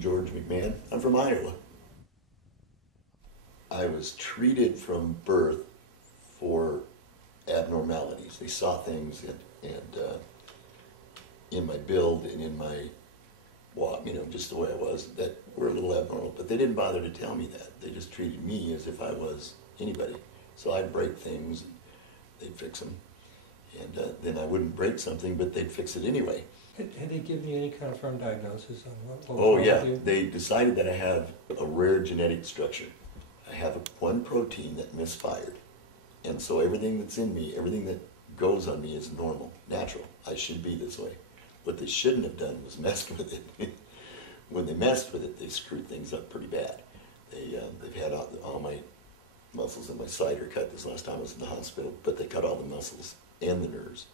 Iowan George McMahon. I'm from Iowa. I was treated from birth for abnormalities. They saw things in my build and in my walk, just the way I was, that were a little abnormal. But they didn't bother to tell me that. They just treated me as if I was anybody. So I'd break things, they'd fix them. And then I wouldn't break something, but they'd fix it anyway. Had they given you any kind of firm diagnosis on what was Oh wrong yeah, with you? they decided that I have a rare genetic structure. I have one protein that misfired. And so everything that's in me, everything that goes on me is normal, natural. I should be this way. What they shouldn't have done was messed with it. When they messed with it, they screwed things up pretty bad. They've had all my muscles in my side are cut this last time I was in the hospital, but they cut all the muscles and the nerves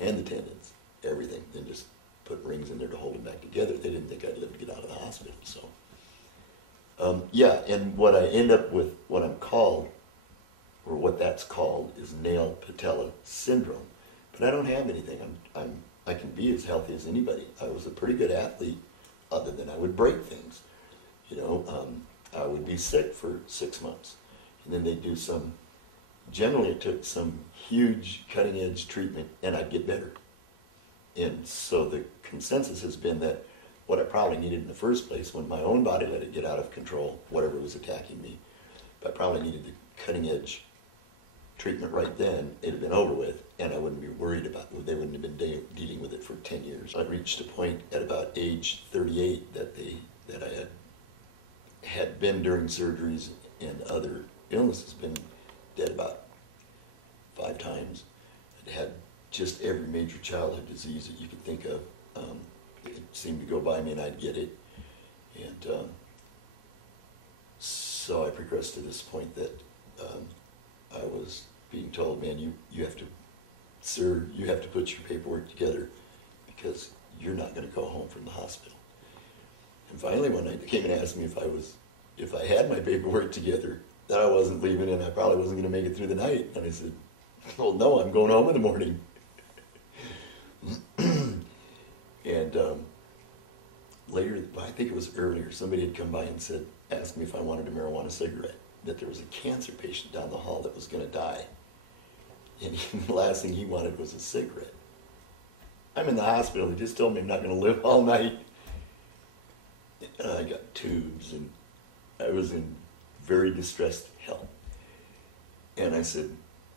and the tendons, everything, and just put rings in there to hold them back together. They didn't think I'd live to get out of the hospital. So, yeah, and what I end up with, what I'm called, or what that's called, is Nail Patella Syndrome. But I don't have anything. I can be as healthy as anybody. I was a pretty good athlete, other than I would break things. I would be sick for 6 months. And then they'd do generally it took some huge cutting edge treatment and I'd get better. And so the consensus has been that what I probably needed in the first place, when my own body let it get out of control, whatever was attacking me, I probably needed the cutting edge treatment right then. It had been over with and I wouldn't be worried about it. They wouldn't have been dealing with it for 10 years. I reached a point at about age 38 that I had been during surgeries and other illnesses, been dead about 5 times. I'd had just every major childhood disease that you could think of. It seemed to go by me and I'd get it. And so I progressed to this point that I was being told, man, you have to, sir, you have to put your paperwork together because you're not going to go home from the hospital. And finally one night they came and asked me if I had my paperwork together, that I wasn't leaving and I probably wasn't going to make it through the night. And I said, well, no, I'm going home in the morning. And later, I think it was earlier, somebody had come by and asked me if I wanted a marijuana cigarette, that there was a cancer patient down the hall that was going to die. And the last thing he wanted was a cigarette. I'm in the hospital. He just told me I'm not going to live all night. And I got tubes and I was in very distressed health. And I said,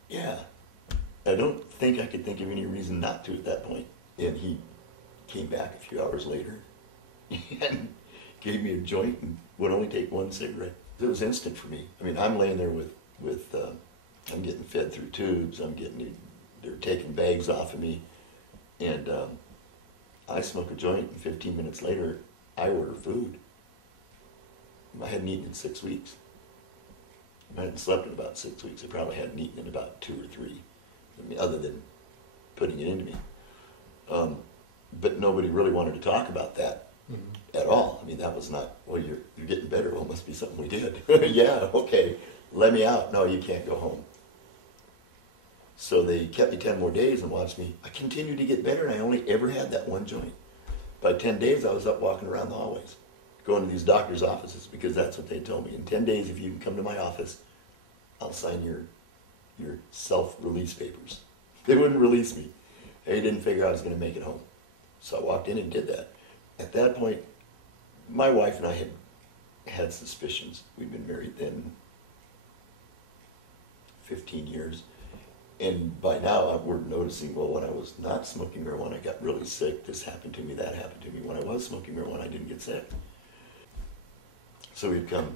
yeah, I don't think I could think of any reason not to at that point. And he came back a few hours later and gave me a joint and would only take 1 cigarette. It was instant for me. I mean, I'm laying there with I'm getting fed through tubes, they're taking bags off of me, and I smoke a joint and 15 minutes later, I order food. I hadn't eaten in 6 weeks. I hadn't slept in about 6 weeks. I probably hadn't eaten in about 2 or 3, other than putting it into me. But nobody really wanted to talk about that at all. I mean, that was not, well, you're getting better. Well, it must be something we did. Yeah, okay, let me out. No, you can't go home. So they kept me 10 more days and watched me. I continued to get better, and I only ever had that 1 joint. By 10 days, I was up walking around the hallways, going to these doctors' offices, because that's what they told me. In 10 days, if you can come to my office, I'll sign your self-release papers. They wouldn't release me. They didn't figure I was going to make it home. So I walked in and did that. At that point, my wife and I had suspicions. We'd been married then 15 years. And by now, we're noticing, well, when I was not smoking marijuana, I got really sick. This happened to me, that happened to me. When I was smoking marijuana, I didn't get sick. So we'd come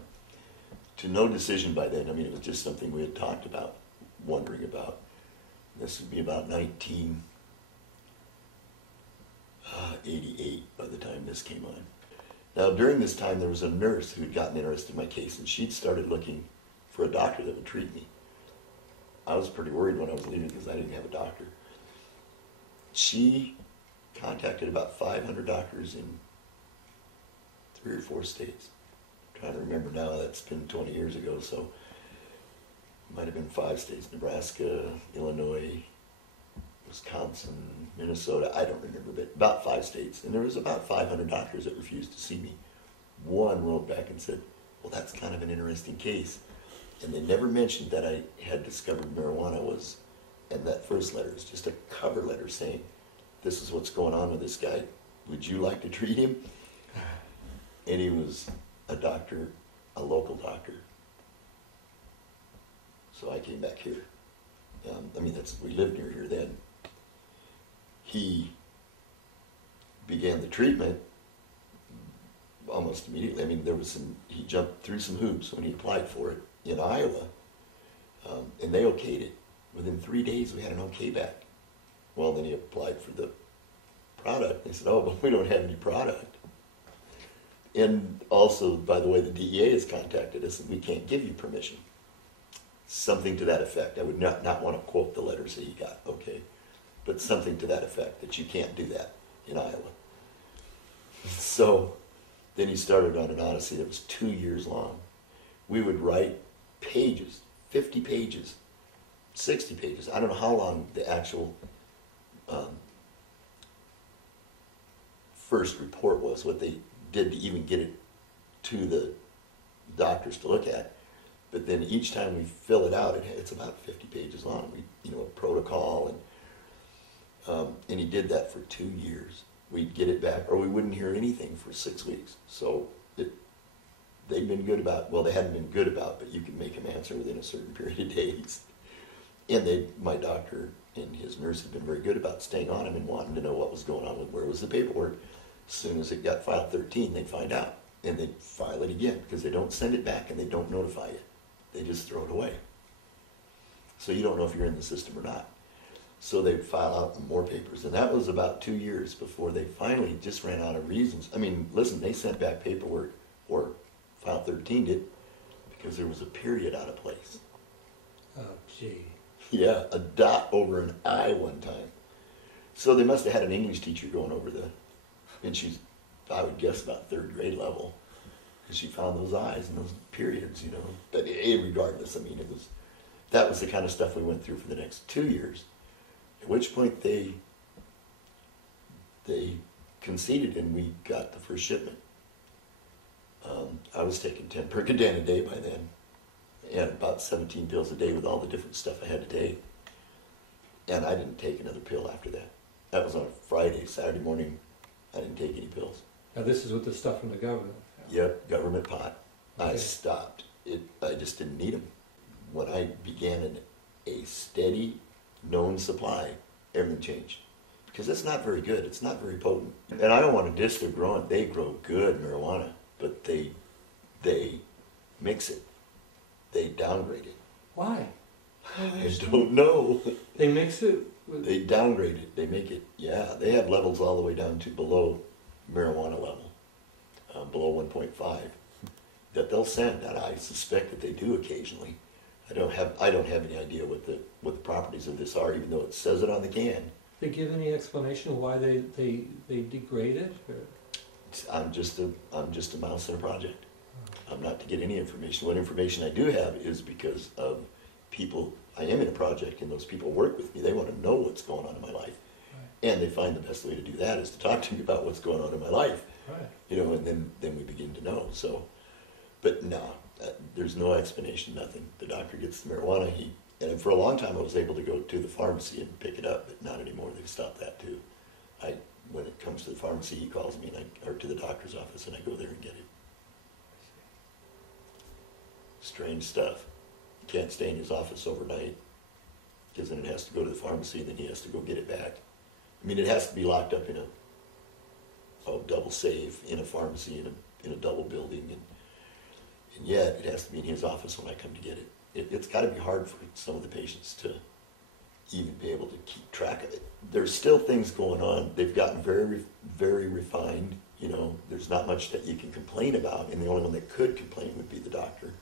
to no decision by then. I mean, it was just something we had talked about, wondering about. This would be about 1988 by the time this came on. Now, during this time, there was a nurse who had gotten interested in my case, and she'd started looking for a doctor that would treat me. I was pretty worried when I was leaving because I didn't have a doctor. She contacted about 500 doctors in 3 or 4 states. I'm trying to remember now, that's been 20 years ago, so it might have been 5 states: Nebraska, Illinois, Wisconsin, Minnesota, I don't remember, but about 5 states. And there was about 500 doctors that refused to see me. one wrote back and said, well, that's kind of an interesting case. And they never mentioned that I had discovered marijuana was, and that first letter is just a cover letter saying, this is what's going on with this guy. Would you like to treat him? And he was a doctor, a local doctor. So I came back here. We lived near here then. He began the treatment almost immediately. He jumped through some hoops when he applied for it in Iowa, and they okayed it. Within 3 days, we had an okay back. Well, then he applied for the product. They said, oh, but we don't have any product. And also, by the way, the DEA has contacted us and we can't give you permission. Something to that effect. I would not want to quote the letters that he got, okay? But something to that effect, that you can't do that in Iowa. So then he started on an odyssey that was 2 years long. We would write pages, 50 pages, 60 pages. I don't know how long the actual first report was, what they did to even get it to the doctors to look at. But then each time we fill it out, it's about 50 pages long. A protocol, and he did that for 2 years. We'd get it back, or we wouldn't hear anything for 6 weeks. So they'd been good about, well, they hadn't been good about, but you could make them answer within a certain period of days. And my doctor and his nurse had been very good about staying on him and wanting to know what was going on with where was the paperwork. As soon as it got file 13, they'd find out. And they'd file it again, because they don't send it back and they don't notify you. They just throw it away. So you don't know if you're in the system or not. So they'd file out more papers. And that was about 2 years before they finally just ran out of reasons. Listen, they sent back paperwork, or file 13 did, because there was a period out of place. Oh, gee. Yeah, a dot over an I one time. So they must have had an English teacher going over and she's, I would guess, about third grade level. And she found those I's and those periods, But regardless, that was the kind of stuff we went through for the next 2 years. At which point they conceded and we got the first shipment. I was taking 10 Percodan a day by then, and about 17 pills a day with all the different stuff I had to take. And I didn't take another pill after that. That was on a Friday. Saturday morning, I didn't take any pills. Now this is with the stuff from the government. Yep, government pot. Okay. I stopped. I just didn't need them. When I began a steady, known supply, everything changed. Because it's not very good. It's not very potent. And I don't want to diss their growing. They grow good marijuana, but they mix it. They downgrade it. Why? I don't know. They mix it with... They downgrade it. They make it, yeah. They have levels all the way down to below marijuana level, below 1.5, that they'll send. And I suspect that they do occasionally. I don't have any idea what the properties of this are, even though it says it on the can. They give any explanation why they degrade it? Or? I'm just a mouse in a project. I'm not to get any information. What information I do have is because of people. I am in a project, and those people work with me. They want to know what's going on in my life, right. And they find the best way to do that is to talk to me about what's going on in my life. Right. And then we begin to know. So, but no, there's no explanation, nothing. The doctor gets the marijuana. And for a long time I was able to go to the pharmacy and pick it up, but not anymore. They've stopped that too. When it comes to the pharmacy, he calls me, or to the doctor's office, and I go there and get it. Strange stuff. You can't stay in his office overnight, because then it has to go to the pharmacy, and then he has to go get it back. It has to be locked up in a double safe in a pharmacy in a double building, and yet it has to be in his office when I come to get it. It's got to be hard for some of the patients to even be able to keep track of it. There's still things going on. They've gotten very, very refined. There's not much that you can complain about, and the only one that could complain would be the doctor.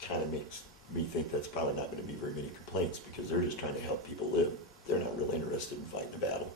Kind of makes me think that's probably not going to be very many complaints, because they're just trying to help people live. They're not really interested in fighting a battle.